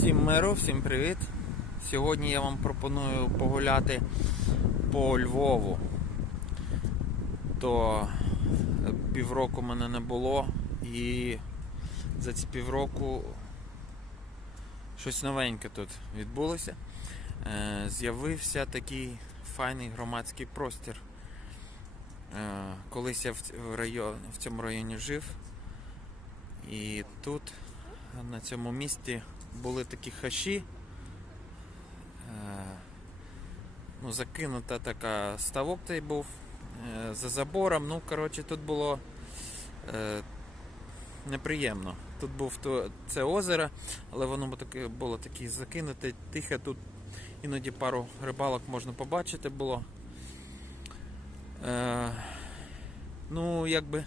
Всім миру, всім привіт! Сьогодні я вам пропоную погуляти по Львову. То півроку мене не було і за ці півроку щось новеньке тут відбулося. Е, З'явився такий файний громадський простір. Е, Колись я в район, в цьому районі жив, і тут на цьому місці були такі хащі. Е, Ну, закинута така ставок той був е, за забором. Ну, коротше, тут було е, неприємно. Тут був це озеро, але воно було таке закинуте, тихе. Тут іноді пару рибалок можна побачити було. Ну, якби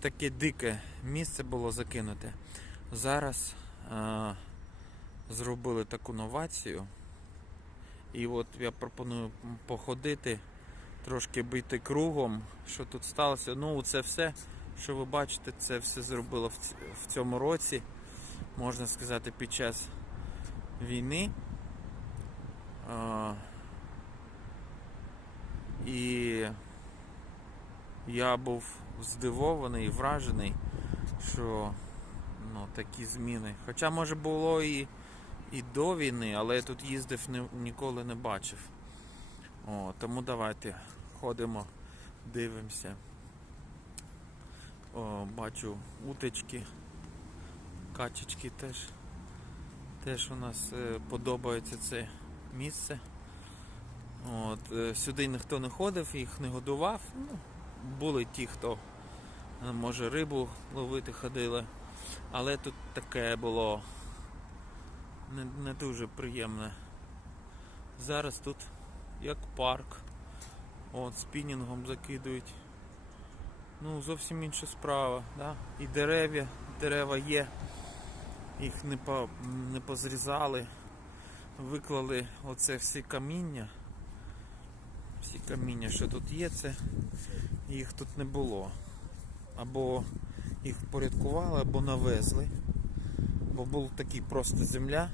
таке дике місце було закинуте. Зараз зробили таку новацію. І от я пропоную походити, трошки бити кругом, що тут сталося. Ну, це все, що ви бачите, це все зробило в, цьому році, можна сказати, під час війни. Е, і я був здивований, і вражений, що ну, такі зміни. Хоча, може, було і, і до війни, але я тут їздив ні, ніколи не бачив. О, тому давайте ходимо, дивимося. О, бачу уточки, качечки теж. Теж у нас е, подобається це місце. От, е, сюди ніхто не ходив, їх не годував. Ну, були ті, хто е, може рибу ловити ходили. Але тут таке було не, не дуже приємне. Зараз тут як парк. От, спінінгом закидують. Ну, зовсім інша справа. Да? І дерев'я, дерева є. Їх не, по, не позрізали. Виклали оце всі каміння. Всі каміння, що тут є, це їх тут не було. Або їх впорядкували або навезли. Бо був такий просто земля.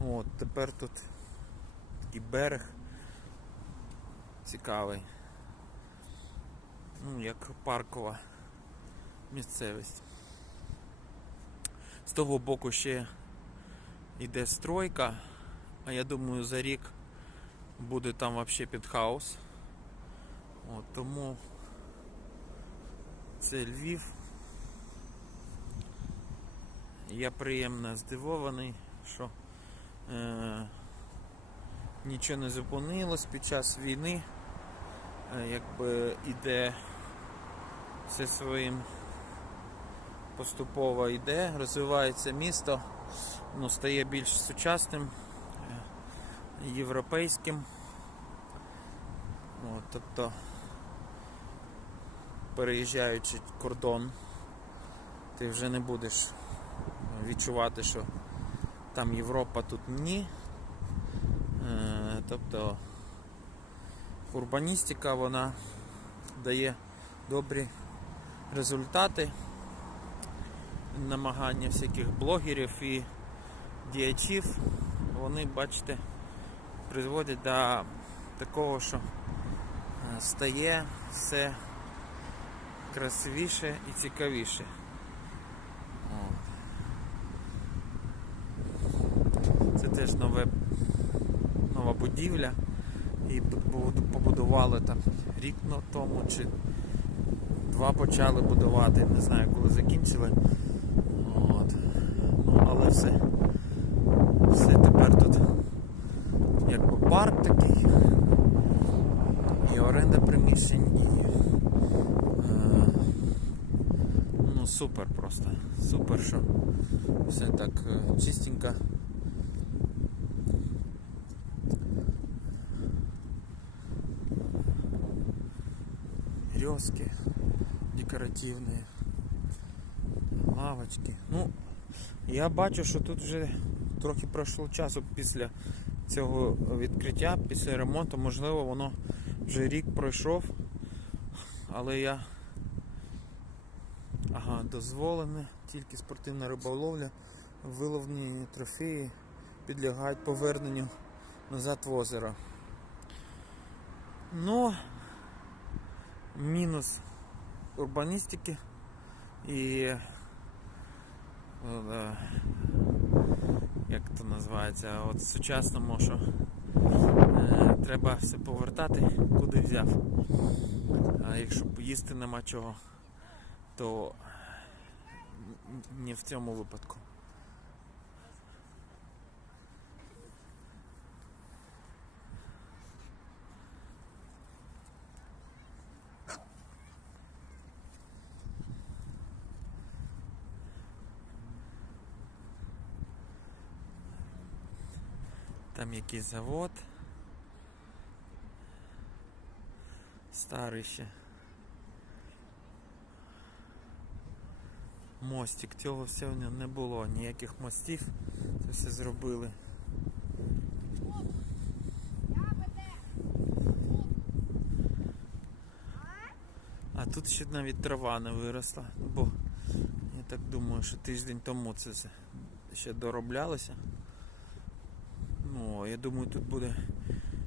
От, тепер тут такий берег цікавий. Ну, як паркова місцевість. З того боку ще йде стройка, а я думаю за рік буде там взагалі під хаос. От, тому це Львів. Я приємно здивований, що е, нічого не зупинилось під час війни. Е, якби іде все своїм поступово йде, розвивається місто, ну, стає більш сучасним, е, європейським. От, тобто переїжджаючи кордон, ти вже не будеш відчувати, що там Європа, тут ні. Е, Тобто урбаністика вона дає добрі результати. Намагання всяких блогерів і діячів, вони, бачите, призводять до такого, що е, стає все красивіше і цікавіше. От. Це теж нове, нова будівля. І побудували там рік тому чи два почали будувати, не знаю коли закінчили. От. Ну, але все. Все тепер тут якби парк такий. І оренда приміщень, і е, ну супер просто. Супер, що все так е, чистенько. Березки декоративные, лавочки. Ну, я бачу, що тут вже трохи пройшло часу після цього відкриття, після ремонту, можливо, воно вже рік пройшов, але я. Ага, дозволене, тільки спортивна риболовля виловні трофеї підлягають поверненню назад в озеро. Но мінус урбаністики і як то називається, от сучасному, що е, треба все повертати, куди взяв. А якщо поїсти нема чого, то не в цьому випадку. Якийсь завод. Старий ще. Мостик, цього всього не було, ніяких мостів. Це все зробили. А тут ще навіть трава не виросла, бо я так думаю, що тиждень тому це все ще дороблялося. Ну, я думаю, тут буде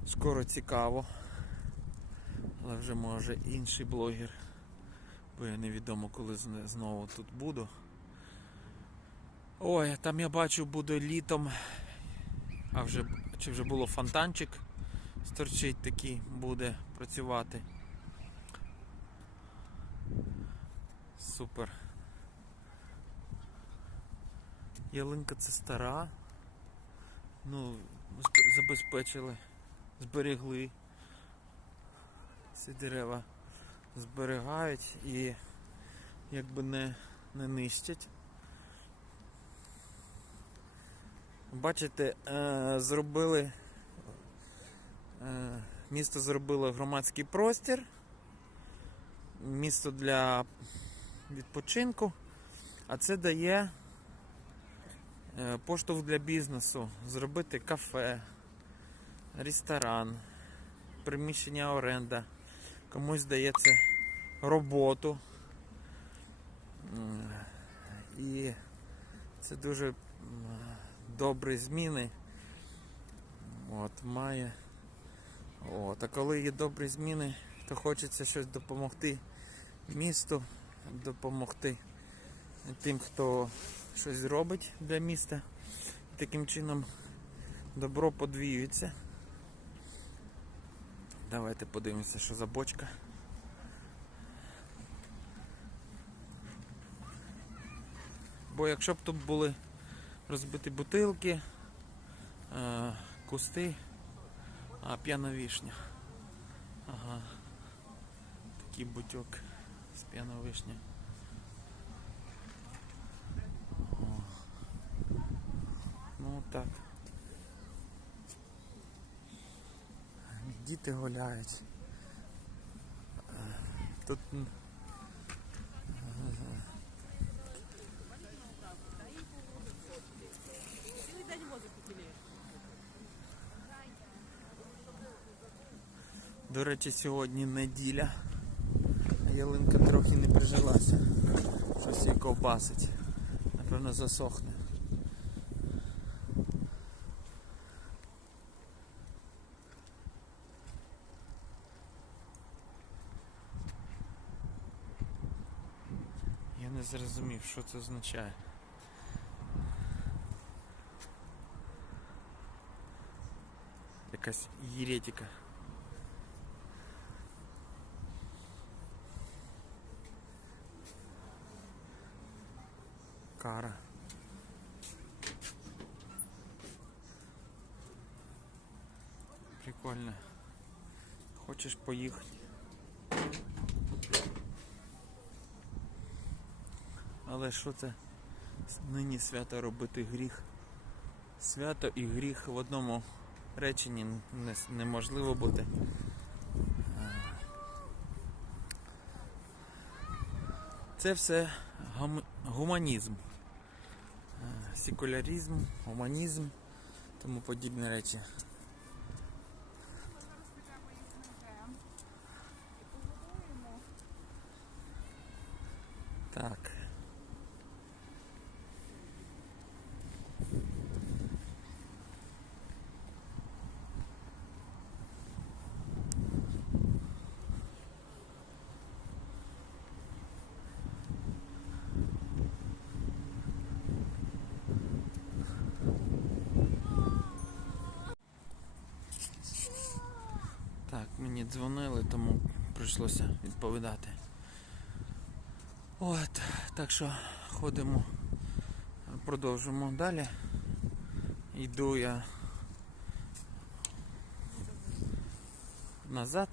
скоро цікаво. Але вже може інший блогер. Бо я невідомо коли знову тут буду. Ой, там я бачу буде літом. А вже чи вже було фонтанчик сторчить такий, буде працювати. Супер. Ялинка це стара. Ну, забезпечили, зберегли. Ці дерева зберігають і якби не, не нищать. Бачите, е, зробили е, місто зробило громадський простір, місто для відпочинку, а це дає поштовх для бізнесу, зробити кафе, ресторан, приміщення оренда, комусь дається роботу. І це дуже добрі зміни. От, має. От, а коли є добрі зміни, то хочеться щось допомогти місту, допомогти тим, хто щось робить для міста. Таким чином добро подвіюється. Давайте подивимося, що за бочка. Бо якщо б тут були розбиті бутилки, е, кусти, а п'яна вишня. Ага. Такий бутьок з п'яна вишня. О. Ну так. Діти гуляють. Тут До речі, сьогодні неділя. Ялинка трохи не прижилася. Щось її ковбасить. Напевно засохне. зрозумів, що це означає. Якась єретика. Кара. Прикольно. Хочеш поїхати? Але що це нині свято робити гріх? Свято і гріх в одному реченні неможливо бути. Це все гуманізм. Секуляризм, гуманізм, тому подібні речі. Так. Дзвонили, тому прийшлося відповідати. От, так що ходимо, продовжимо далі. Йду я назад.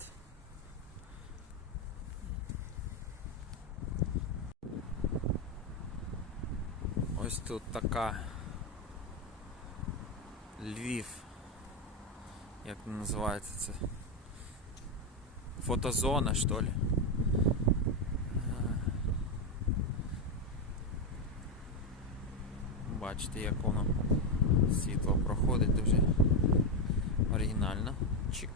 Ось тут така Львів. Як називається це? Фотозона, що ли? Бачите, як воно світло проходить дуже оригінально. Чик.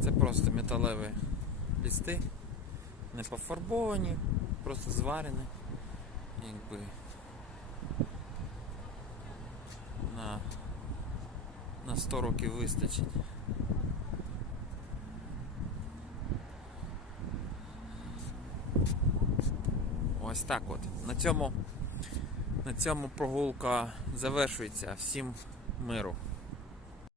Це просто металеві листи, не пофарбовані, просто зварені. Якби на, на 100 років вистачить. Ось так от. На цьому, на цьому прогулка завершується. Всім миру.